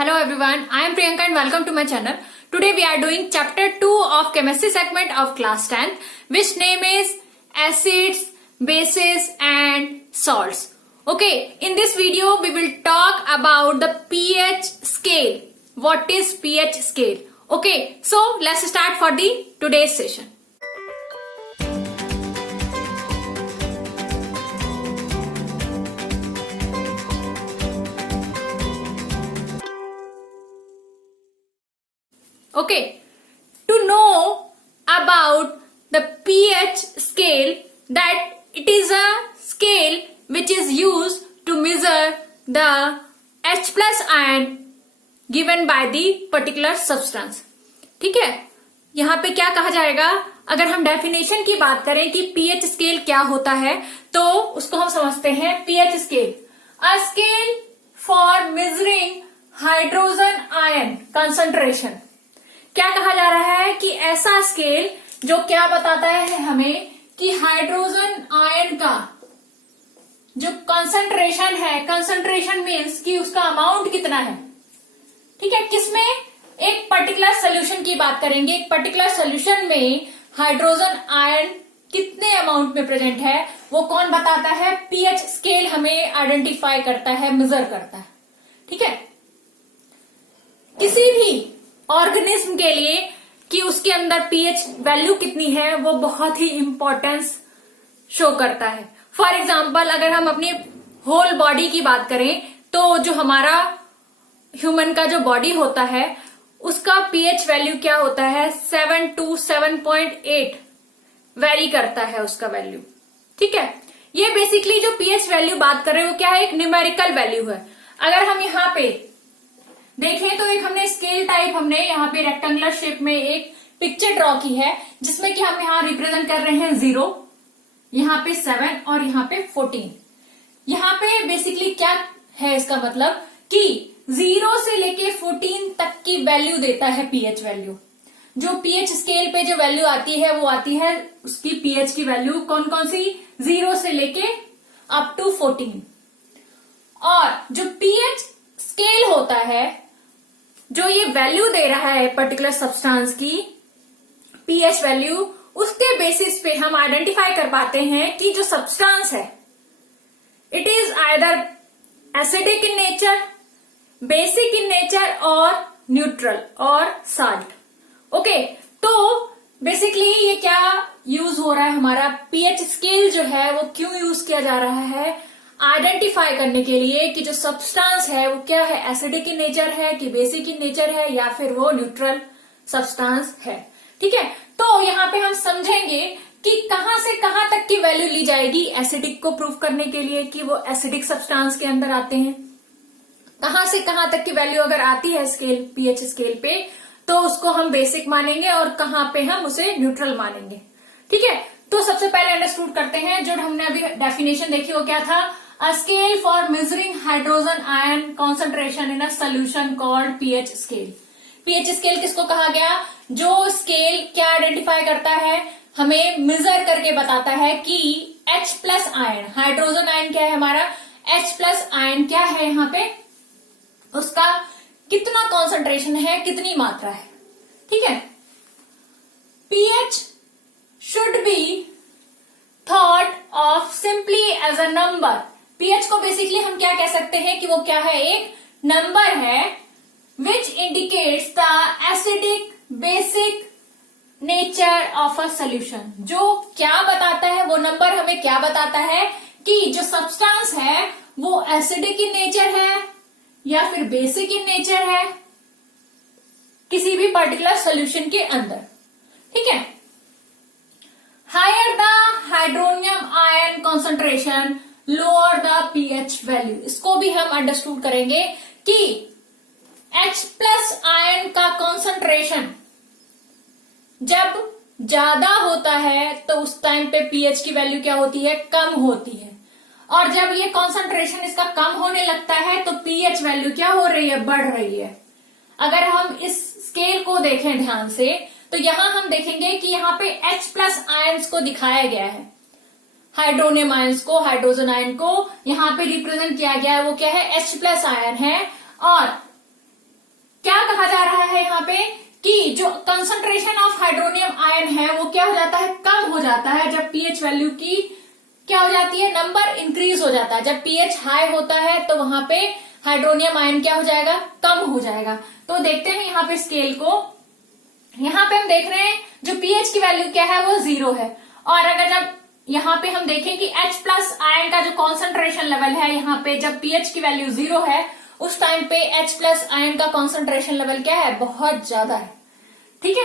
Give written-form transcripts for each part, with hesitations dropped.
Hello everyone, I am Priyanka and welcome to my channel. Today we are doing chapter 2 of chemistry segment of class 10th, which name is acids, bases and salts. Okay, in this video we will talk about the pH scale. What is pH scale? Okay, so let's start for the today's session. Okay, to know about the pH scale, that it is a scale which is used to measure the H plus ion given by the particular substance. ठीक है, यहाँ पे क्या कहा जाएगा, अगर हम definition की बात करें कि pH स्केल क्या होता है तो उसको हम समझते हैं pH scale, a scale for measuring hydrogen ion concentration. क्या कहा जा रहा है कि ऐसा स्केल जो क्या बताता है हमें कि हाइड्रोजन आयन का जो कंसंट्रेशन है, कंसंट्रेशन मीन्स कि उसका अमाउंट कितना है. ठीक है, किसमें, एक पर्टिकुलर सोल्यूशन की बात करेंगे. एक पर्टिकुलर सोल्यूशन में हाइड्रोजन आयन कितने अमाउंट में प्रेजेंट है वो कौन बताता है, पीएच स्केल हमें आइडेंटिफाई करता है, मेजर करता है. ठीक है, किसी भी ऑर्गेनिज्म के लिए कि उसके अंदर पीएच वैल्यू कितनी है वो बहुत ही इंपॉर्टेंस शो करता है. फॉर एग्जाम्पल अगर हम अपनी होल बॉडी की बात करें तो जो हमारा ह्यूमन का जो बॉडी होता है उसका पीएच वैल्यू क्या होता है, 7 to 7.8 वेरी करता है उसका वैल्यू. ठीक है, ये बेसिकली जो पीएच वैल्यू बात कर रहे हैं वो क्या है, एक न्यूमेरिकल वैल्यू है. अगर हम यहाँ पे देखें तो एक हमने स्केल टाइप, हमने यहाँ पे रेक्टेंगुलर शेप में एक पिक्चर ड्रॉ की है जिसमें कि हम यहाँ रिप्रेजेंट कर रहे हैं 0, यहाँ पे 7 और यहाँ पे 14. यहाँ पे बेसिकली क्या है, इसका मतलब कि 0 से लेके 14 तक की वैल्यू देता है पीएच वैल्यू. जो पीएच स्केल पे जो वैल्यू आती है वो आती है उसकी पीएच की वैल्यू कौन कौन सी, 0 से लेके अप टू 14. और जो पीएच स्केल होता है जो ये वैल्यू दे रहा है पर्टिकुलर सब्सटेंस की पीएच वैल्यू, उसके बेसिस पे हम आइडेंटिफाई कर पाते हैं कि जो सब्सटेंस है it is either acidic in nature, basic in nature और न्यूट्रल और साल्ट. ओके, तो बेसिकली ये क्या यूज हो रहा है, हमारा पीएच स्केल जो है वो क्यों यूज किया जा रहा है, आइडेंटिफाई करने के लिए कि जो सब्सटेंस है वो क्या है, एसिडिक इन नेचर है कि बेसिक इन नेचर है या फिर वो न्यूट्रल सब्सटेंस है. ठीक है, तो यहाँ पे हम समझेंगे कि कहां से कहां तक की वैल्यू ली जाएगी एसिडिक को प्रूव करने के लिए कि वो एसिडिक सब्सटेंस के अंदर आते हैं. कहां से कहां तक की वैल्यू अगर आती है स्केल, पीएच स्केल पे, तो उसको हम बेसिक मानेंगे और कहां पे हम उसे न्यूट्रल मानेंगे. ठीक है, तो सबसे पहले अंडरस्टूड करते हैं जो हमने अभी डेफिनेशन देखी वो क्या था, a scale for measuring hydrogen ion concentration in a solution called pH scale. pH scale किसको कहा गया, जो स्केल क्या आइडेंटिफाई करता है, हमें मेजर करके बताता है कि H plus ion, hydrogen ion क्या है हमारा, H प्लस आयन क्या है, यहाँ पे उसका कितना कॉन्सेंट्रेशन है, कितनी मात्रा है. ठीक है, pH should be thought of simply as a number. PH को बेसिकली हम क्या कह सकते हैं कि वो क्या है, एक नंबर है which indicates the acidic basic nature of a solution. जो क्या बताता है, वो नंबर हमें क्या बताता है कि जो सब्सटेंस है वो एसिडिक इन नेचर है या फिर बेसिक इन नेचर है किसी भी पर्टिकुलर सोल्यूशन के अंदर. ठीक है, higher the hydronium ion concentration lower the pH value. इसको भी हम अंडरस्टूड करेंगे कि H प्लस आयन का कॉन्सेंट्रेशन जब ज्यादा होता है तो उस टाइम पे पीएच की वैल्यू क्या होती है, कम होती है. और जब ये कॉन्सेंट्रेशन इसका कम होने लगता है तो पीएच वैल्यू क्या हो रही है, बढ़ रही है. अगर हम इस स्केल को देखें ध्यान से तो यहां हम देखेंगे कि यहाँ पे H प्लस आयन्स को दिखाया गया है, हाइड्रोनियम आयन्स को, हाइड्रोजन आयन को यहाँ पे रिप्रेजेंट किया गया है, वो क्या है, H प्लस आयन है. और जो कंसंट्रेशन ऑफ हाइड्रोनियम आयन है वो क्या हो जाता है, कम हो जाता है जब पीएच वैल्यू की क्या हो जाती है, नंबर इंक्रीज हो जाता है। जब पीएच हाई होता है तो वहां पे हाइड्रोनियम आयन क्या हो जाएगा, कम हो जाएगा। तो देखते हैं यहाँ पे स्केल को, यहाँ पे हम देख रहे हैं जो पीएच की वैल्यू क्या है वो 0 है। और अगर जब यहाँ पे हम देखें कि H प्लस आयन का जो कॉन्सेंट्रेशन लेवल है, यहाँ पे जब पीएच की वैल्यू 0 है उस टाइम पे H प्लस आयन का कॉन्सेंट्रेशन लेवल क्या है, बहुत ज्यादा है। ठीक है,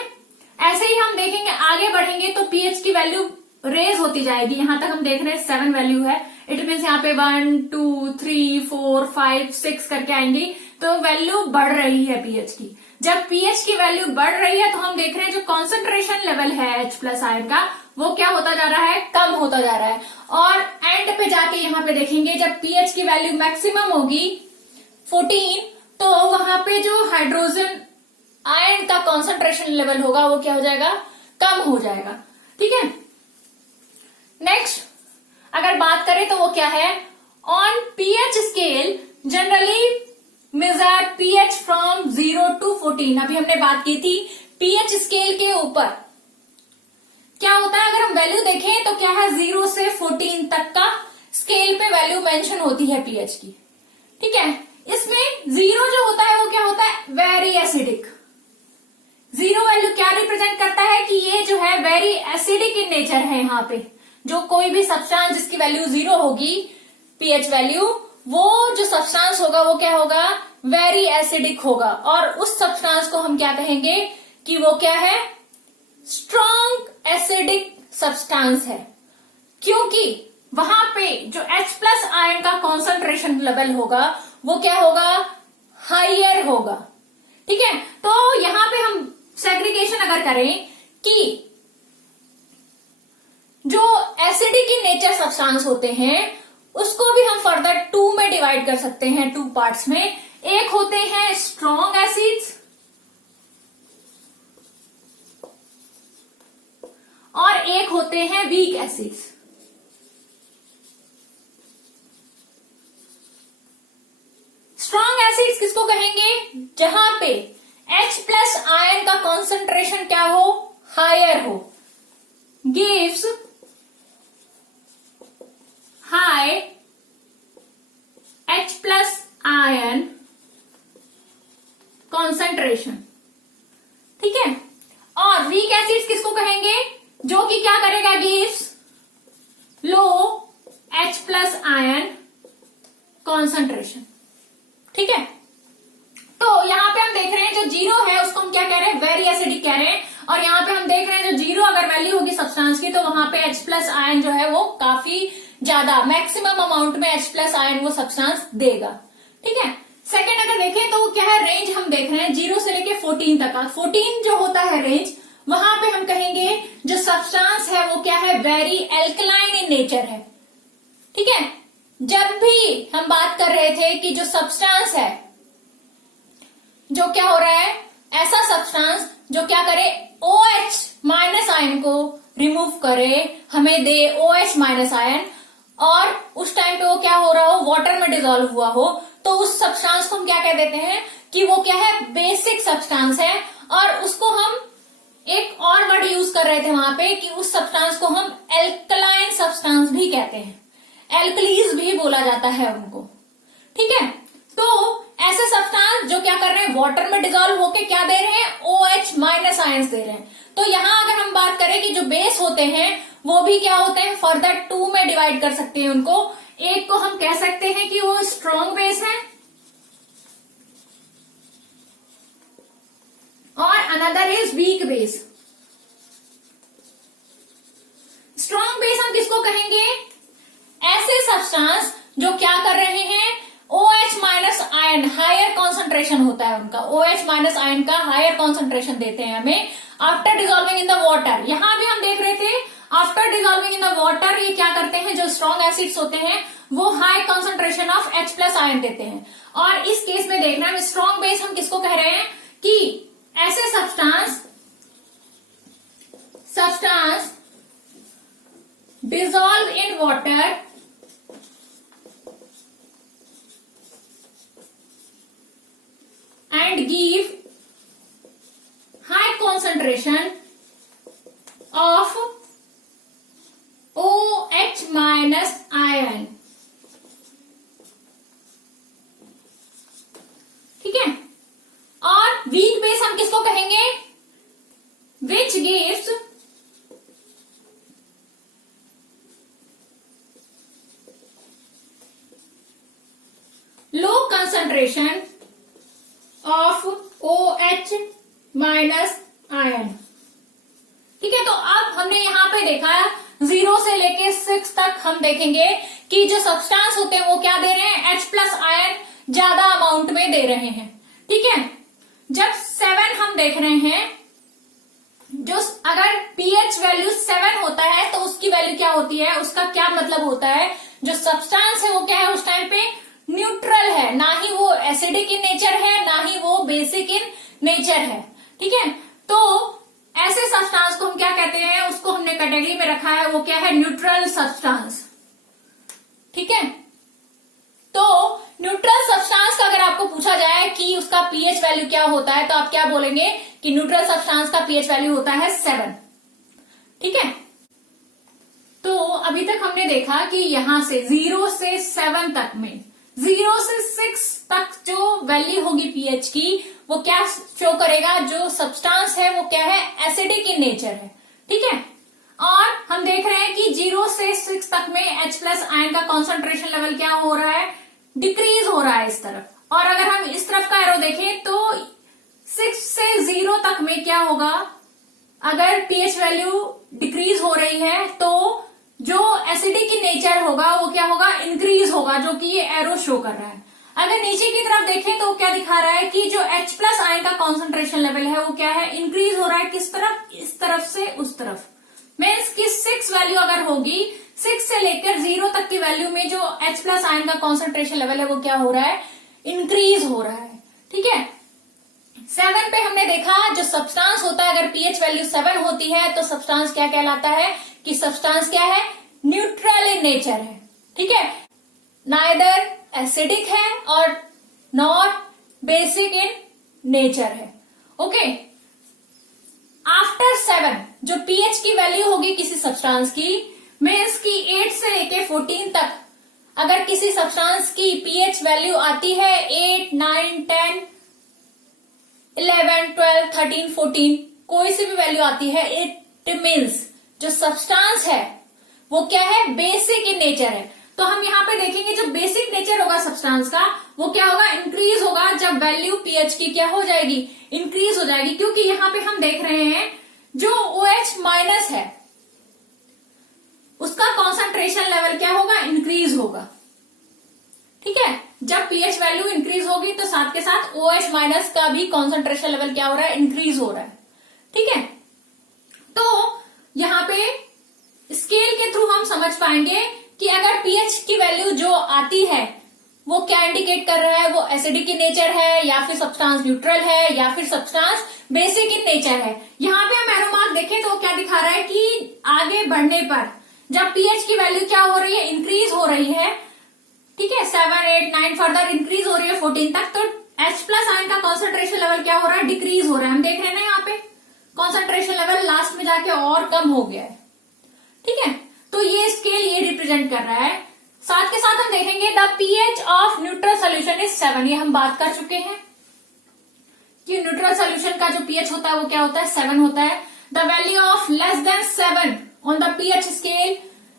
ऐसे ही हम देखेंगे आगे बढ़ेंगे तो पीएच की वैल्यू रेज होती जाएगी। यहां तक हम देख रहे हैं 7 वैल्यू है, इट मीन्स यहाँ पे 1 2 3 4 5 6 करके आएंगी, तो वैल्यू बढ़ रही है पीएच की। जब पीएच की वैल्यू बढ़ रही है तो हम देख रहे हैं जो कॉन्सेंट्रेशन लेवल है H प्लस आयन का वो क्या होता जा रहा है, कम होता जा रहा है। और एंड पे जाके यहाँ पे देखेंगे जब पीएच की वैल्यू मैक्सिमम होगी 14, तो वहां पे जो हाइड्रोजन आयन का कॉन्सेंट्रेशन लेवल होगा वो क्या हो जाएगा, कम हो जाएगा। ठीक है, नेक्स्ट अगर बात करें तो वो क्या है, on pH scale generally measure pH from 0 to 14। अभी हमने बात की थी पीएच स्केल के ऊपर क्या होता है, अगर हम वैल्यू देखें तो क्या है 0 से 14 तक का स्केल पे वैल्यू मेंशन होती है पीएच की। ठीक है, इसमें 0 जो होता है वो क्या होता है, वेरी एसिडिक। 0 वैल्यू क्या रिप्रेजेंट करता है कि ये जो है वेरी एसिडिक इन नेचर है। यहाँ पे जो कोई भी सब्सटेंस जिसकी वैल्यू 0 होगी पीएच वैल्यू, वो जो सब्सटेंस होगा वो क्या होगा, वेरी एसिडिक होगा। और उस सब्सटेंस को हम क्या कहेंगे कि वो क्या है, स्ट्रॉन्ग एसिडिक सब्सटेंस है, क्योंकि वहां पे जो H प्लस आयन का कॉन्सेंट्रेशन लेवल होगा वो क्या होगा, हाइयर होगा। ठीक है, तो यहां पे हम सेग्रीगेशन अगर करें कि जो एसिडिक इन नेचर सब्सटेंस होते हैं उसको भी हम फर्दर 2 में डिवाइड कर सकते हैं, 2 पार्ट्स में। एक होते हैं स्ट्रॉन्ग एसिड्स और एक होते हैं वीक एसिड्स। स्ट्रॉन्ग एसिड्स किसको कहेंगे, जहां पे H प्लस आयन का कॉन्सेंट्रेशन क्या हो, हायर हो, gives high H plus ion concentration. ठीक है, और वीक एसिड्स किसको कहेंगे, जो कि क्या करेगा, गिव्स लो H प्लस आयन कॉन्सेंट्रेशन। ठीक है, तो यहां पे हम देख रहे हैं जो 0 है उसको हम क्या कह रहे हैं, वेरी एसिडिक कह रहे हैं। और यहाँ पे हम देख रहे हैं जो 0 अगर वैल्यू होगी सब्सटेंस की तो वहां पे H प्लस आयन जो है वो काफी ज्यादा मैक्सिमम अमाउंट में H प्लस आयन वो सब्सटेंस देगा। ठीक है, सेकेंड अगर देखें तो क्या है, रेंज हम देख रहे हैं 0 से लेके 14 तक का। 14 जो होता है रेंज, वहां पे हम कहेंगे जो सब्सटेंस है वो क्या है, वेरी एल्कलाइन इन नेचर है। ठीक है, जब भी हम बात कर रहे थे कि जो सब्सटेंस है जो क्या हो रहा है, ऐसा सब्सटेंस जो क्या करे, OH माइनस आयन को रिमूव करे, हमें दे OH माइनस आयन, और उस टाइम पे वो क्या हो रहा हो, वाटर में डिजोल्व हुआ हो, तो उस सब्सटेंस को हम क्या कह देते हैं कि वो क्या है, बेसिक सब्सटेंस है। और उसको हम एक और वर्ड यूज कर रहे थे वहां पे कि उस सब्सटेंस को हम एल्कलाइन सब्सटेंस भी कहते हैं, एल्कलीज भी बोला जाता है उनको। ठीक है, तो ऐसे सब्सटेंस जो क्या कर रहे हैं, वाटर में डिजोल्व होके क्या दे रहे हैं, OH माइनस आयंस दे रहे हैं। तो यहां अगर हम बात करें कि जो बेस होते हैं वो भी क्या होते हैं, फर्दर 2 में डिवाइड कर सकते हैं उनको। एक को हम कह सकते हैं कि वो स्ट्रॉन्ग बेस है और another is weak base. Strong base हम किसको कहेंगे, ऐसे सब्सटेंस जो क्या कर रहे हैं, OH minus ion higher concentration होता है उनका, OH माइनस आयन का हायर कॉन्सेंट्रेशन देते हैं हमें after dissolving in the water. यहां भी हम देख रहे थे after dissolving in the water ये क्या करते हैं, जो स्ट्रॉन्ग एसिड्स होते हैं वो high concentration of H plus ion देते हैं। और इस केस में देखना है स्ट्रॉन्ग बेस हम किसको कह रहे हैं कि ऐसे substance dissolve in water and give high concentration of OH minus ion. ठीक है, और वीक बेस हम किसको कहेंगे? Which gives low concentration of OH minus ion. ठीक है, तो अब हमने यहां पे देखा 0 से लेके 6 तक हम देखेंगे कि जो सब्सटेंस होते हैं वो क्या दे रहे हैं, H प्लस आयन ज्यादा अमाउंट में दे रहे हैं। ठीक है, जब 7 हम देख रहे हैं, जो अगर pH वैल्यू 7 होता है तो उसकी वैल्यू क्या होती है, उसका क्या मतलब होता है, जो सब्सटेंस है वो क्या है उस टाइम पे न्यूट्रल है, ना ही वो एसिडिक इन नेचर है ना ही वो बेसिक इन नेचर है। ठीक है, तो ऐसे सब्सटेंस को हम क्या कहते हैं, उसको हमने कैटेगरी में रखा है, वो क्या है, न्यूट्रल सब्सटेंस। ठीक है, तो न्यूट्रल सब्सटेंस का अगर आपको पूछा जाए कि उसका पीएच वैल्यू क्या होता है, तो आप क्या बोलेंगे कि न्यूट्रल सब्सटेंस का पीएच वैल्यू होता है 7। ठीक है, तो अभी तक हमने देखा कि यहां से 0 से 7 तक में, 0 से 6 तक जो वैल्यू होगी पीएच की, वो क्या शो करेगा, जो सब्सटेंस है वो क्या है, एसिडिक इन नेचर है। ठीक है, और हम देख रहे हैं कि 0 से 6 तक में H प्लस आयन का कॉन्सेंट्रेशन लेवल क्या हो रहा है, डिक्रीज हो रहा है इस तरफ। और अगर हम इस तरफ का एरो देखें तो 6 से 0 तक में क्या होगा, अगर पीएच वैल्यू डिक्रीज हो रही है तो जो एसिडिक इन नेचर होगा वो क्या होगा, इंक्रीज होगा, जो कि ये एरो शो कर रहा है। अगर नीचे की तरफ देखें तो क्या दिखा रहा है कि जो H प्लस आयन का कॉन्सेंट्रेशन लेवल है वो क्या है, इंक्रीज हो रहा है। किस तरफ, इस तरफ से उस तरफ। मीन्स की 6 वैल्यू अगर होगी, 6 से लेकर 0 तक की वैल्यू में जो H प्लस आयन का कॉन्सेंट्रेशन लेवल है वो क्या हो रहा है, इंक्रीज हो रहा है। ठीक है, 7 पे हमने देखा जो सब्सटेंस होता है, अगर पीएच वैल्यू 7 होती है तो सब्सटेंस क्या कहलाता है, कि सब्सटेंस क्या है, न्यूट्रल इन नेचर है। ठीक है, नाइदर एसिडिक है और नॉर बेसिक इन नेचर है। ओके, आफ्टर 7 जो पीएच की वैल्यू होगी किसी सब्सटेंस की, मीन्स की 8 से लेके 14 तक अगर किसी सब्सटेंस की पीएच वैल्यू आती है 8, 9, 10, 11, 12, 13, 14, कोई सी भी वैल्यू आती है, इट मीन्स जो सब्सटेंस है वो क्या है, बेसिक इन नेचर है। तो हम यहाँ पे देखेंगे जो बेसिक नेचर होगा सब्सटेंस का वो क्या होगा, इंक्रीज होगा जब वैल्यू पीएच की क्या हो जाएगी, इंक्रीज हो जाएगी। क्योंकि यहाँ पे हम देख रहे हैं जो OH माइनस है उसका कॉन्सेंट्रेशन लेवल क्या होगा, इंक्रीज होगा। ठीक है, जब पीएच वैल्यू इंक्रीज होगी तो साथ के साथ OH माइनस का भी कॉन्सेंट्रेशन लेवल क्या हो रहा है, इंक्रीज हो रहा है। ठीक है, तो यहाँ पे स्केल के थ्रू हम समझ पाएंगे कि अगर पीएच की वैल्यू जो आती है वो क्या इंडिकेट कर रहा है, वो एसिडिक इन नेचर है या फिर सब्सटेंस न्यूट्रल है या फिर सब्सटेंस बेसिक इन नेचर है। यहाँ पे हम एरो मार्क देखें तो क्या दिखा रहा है कि आगे बढ़ने पर जब पीएच की वैल्यू क्या हो रही है, इंक्रीज हो रही है। ठीक है, 7, 8, 9 फर्दर इंक्रीज हो रही है 14 तक, तो H प्लस आयन का कॉन्सेंट्रेशन लेवल क्या हो रहा है, डिक्रीज हो रहा है। हम देख रहे हैं ना यहाँ पे कॉन्सेंट्रेशन लेवल लास्ट में जाके और कम हो गया है। ठीक है, तो ये स्केल ये रिप्रेजेंट कर रहा है। साथ के साथ हम देखेंगे the pH of neutral solution is 7, ये हम बात कर चुके हैं कि न्यूट्रल सोल्यूशन का जो पीएच होता है वो क्या होता है, 7 होता है। The value of less than 7 on the pH scale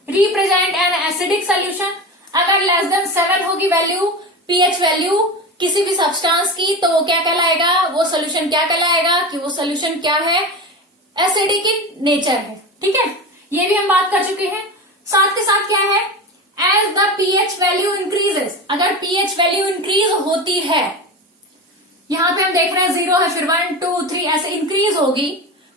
represent an acidic solution. अगर लेस देन 7 होगी वैल्यू, पीएच वैल्यू किसी भी सब्सटेंस की, तो वो क्या कहलाएगा, वो सोल्यूशन क्या कहलाएगा कि वो सोल्यूशन क्या है, एसिडिक इन नेचर है। ठीक है, ये भी हम बात कर चुके हैं। साथ के साथ क्या है, as the pH value increases, अगर पीएच वैल्यू इंक्रीज होती है, यहां पे हम देख रहे हैं 0 है, फिर 1, 2, 3 ऐसे इंक्रीज होगी,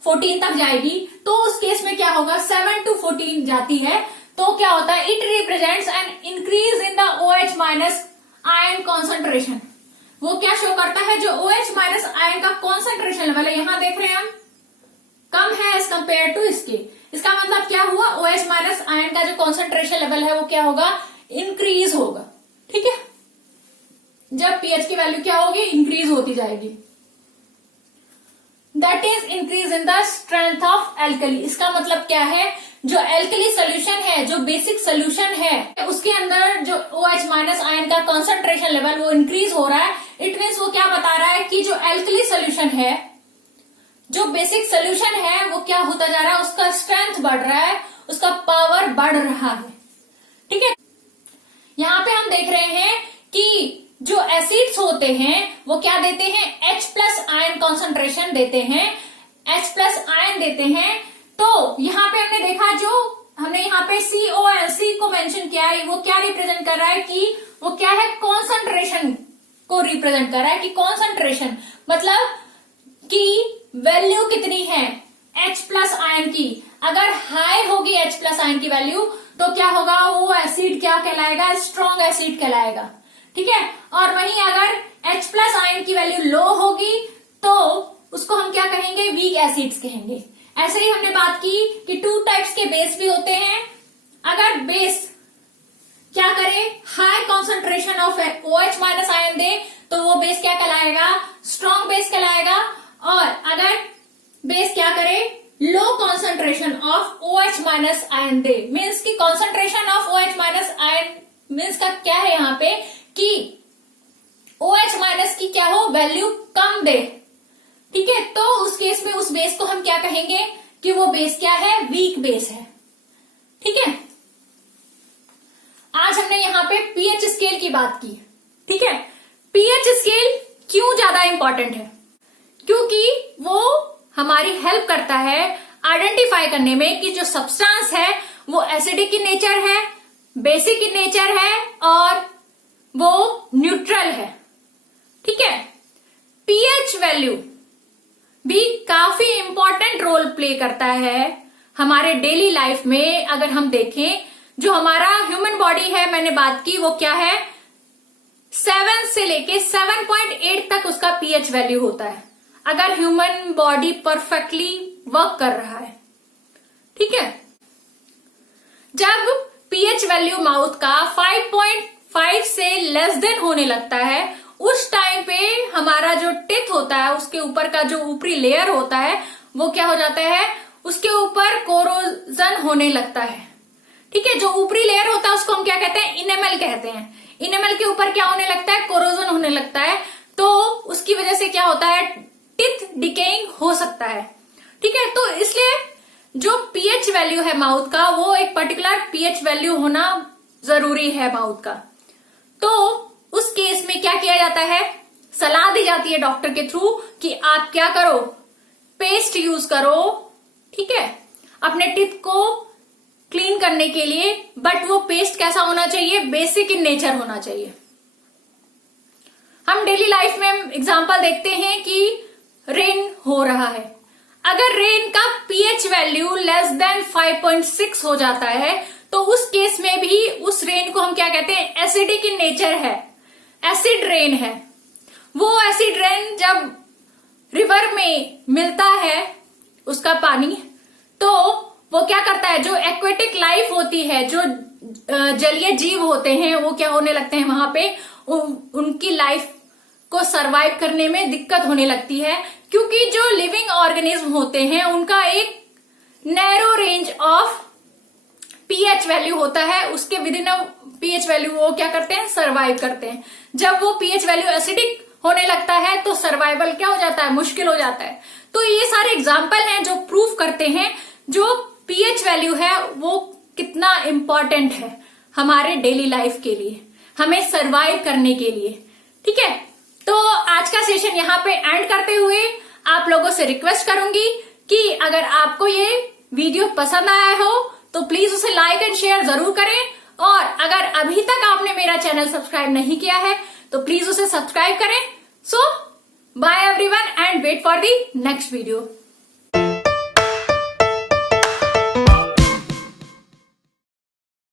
14 तक जाएगी, तो उस केस में क्या होगा, 7 to 14 जाती है तो क्या होता है, it represents an increase in the OH minus ion concentration. वो क्या शो करता है, जो OH माइनस आयन का कॉन्सेंट्रेशन लेवल है, यहां देख रहे हैं हम कम है एज कंपेयर टू इसके। इसका मतलब क्या हुआ, OH माइनस आयन का जो कॉन्सेंट्रेशन लेवल है वो क्या होगा, इंक्रीज होगा। ठीक है, जब पीएच की वैल्यू क्या होगी, इंक्रीज होती जाएगी। That is increase in the strength of alkali. इसका मतलब क्या है, जो एल्कली सोल्यूशन है, जो बेसिक सोल्यूशन है, उसके अंदर जो OH माइनस आयन का कॉन्सेंट्रेशन लेवल वो इंक्रीज हो रहा है। इट मीन्स वो क्या बता रहा है कि जो एल्कली सोल्यूशन है, जो बेसिक सोल्यूशन है, वो क्या होता जा रहा है, उसका स्ट्रेंथ बढ़ रहा है, उसका पावर बढ़ रहा है। ठीक है, यहाँ पे हम देख रहे हैं कि जो एसिड्स होते हैं वो क्या देते हैं, H प्लस आयन कॉन्सेंट्रेशन देते हैं, H प्लस आयन देते हैं। तो यहाँ पे हमने देखा, जो हमने यहाँ पे CONC को मेंशन किया है, वो क्या रिप्रेजेंट कर रहा है कि वो क्या है, कॉन्सेंट्रेशन को रिप्रेजेंट कर रहा है। कि कॉन्सेंट्रेशन मतलब कि वैल्यू कितनी है H प्लस आयन की। अगर हाई होगी H प्लस आयन की वैल्यू तो क्या होगा, वो एसिड क्या कहलाएगा, स्ट्रॉन्ग एसिड कहलाएगा। ठीक है, और वहीं अगर H प्लस आयन की वैल्यू लो होगी तो उसको हम क्या कहेंगे, वीक एसिड्स कहेंगे। ऐसे ही हमने बात की कि 2 टाइप्स के बेस भी होते हैं। अगर बेस क्या करे, high concentration of OH minus ion दे तो वो बेस क्या कहलाएगा, स्ट्रॉन्ग बेस कहलाएगा। और अगर बेस क्या करे, low concentration of OH minus ion दे, मीन्स की concentration of OH minus ion means का क्या है यहाँ पे कि OH माइनस की क्या हो, वैल्यू कम दे। ठीक है, तो उस केस में उस बेस को हम क्या कहेंगे कि वो बेस क्या है, वीक बेस है। ठीक है, आज हमने यहाँ पे pH स्केल की बात की। ठीक है, pH स्केल क्यों ज्यादा इंपॉर्टेंट है, क्योंकि वो हमारी हेल्प करता है आइडेंटिफाई करने में कि जो सब्सटेंस है वो एसिडिक इन नेचर है, बेसिक इन नेचर है और वो न्यूट्रल है। ठीक है, pH वैल्यू भी काफी इंपॉर्टेंट रोल प्ले करता है हमारे डेली लाइफ में। अगर हम देखें, जो हमारा ह्यूमन बॉडी है, मैंने बात की, वो क्या है, 7 से लेके 7.8 तक उसका pH वैल्यू होता है, अगर ह्यूमन बॉडी परफेक्टली वर्क कर रहा है। ठीक है, जब pH वैल्यू माउथ का 5.5 से लेस देन होने लगता है, उस टाइम पे हमारा जो टिथ होता है, उसके ऊपर का जो ऊपरी लेयर होता है, वो क्या हो जाता है, उसके ऊपर कोरोजन होने लगता है। ठीक है, जो ऊपरी लेयर होता है उसको हम क्या कहते हैं, इनेमल कहते हैं। इनेमल के ऊपर क्या होने लगता है, कोरोजन होने लगता है। तो उसकी वजह से क्या होता है, टिथ डिकेइंग हो सकता है। ठीक है, तो इसलिए जो pH वैल्यू है माउथ का, वो एक पर्टिकुलर pH वैल्यू होना जरूरी है माउथ का। तो उस केस में क्या किया जाता है, सलाह दी जाती है डॉक्टर के थ्रू कि आप क्या करो, पेस्ट यूज करो। ठीक है, अपने टिथ को क्लीन करने के लिए, बट वो पेस्ट कैसा होना चाहिए, बेसिक इन नेचर होना चाहिए। हम डेली लाइफ में एग्जांपल देखते हैं कि रेन हो रहा है, अगर रेन का pH वैल्यू लेस देन 5.6 हो जाता है तो उस केस में भी उस रेन को हम क्या कहते हैं, एसिडिक इन नेचर है, एसिड रेन है। वो एसिड रेन जब रिवर में मिलता है उसका पानी, तो वो क्या करता है, जो एक्वेटिक लाइफ होती है, जो जलीय जीव होते हैं, वो क्या होने लगते हैं वहां पे, उनकी लाइफ को सरवाइव करने में दिक्कत होने लगती है। क्योंकि जो लिविंग ऑर्गेनिज्म होते हैं उनका एक narrow range of pH value होता है, उसके विद इन pH वैल्यू वो क्या करते हैं, सरवाइव करते हैं। जब वो pH वैल्यू एसिडिक होने लगता है तो सर्वाइवल क्या हो जाता है, मुश्किल हो जाता है। तो ये सारे एग्जाम्पल हैं जो प्रूफ करते हैं जो pH वैल्यू है वो कितना इंपॉर्टेंट है हमारे डेली लाइफ के लिए, हमें सरवाइव करने के लिए। ठीक है, तो आज का सेशन यहाँ पे एंड करते हुए आप लोगों से रिक्वेस्ट करूंगी कि अगर आपको ये वीडियो पसंद आया हो तो प्लीज उसे लाइक एंड शेयर जरूर करें, और अगर अभी तक आपने मेरा चैनल सब्सक्राइब नहीं किया है तो प्लीज उसे सब्सक्राइब करें। So bye everyone and wait for the next video.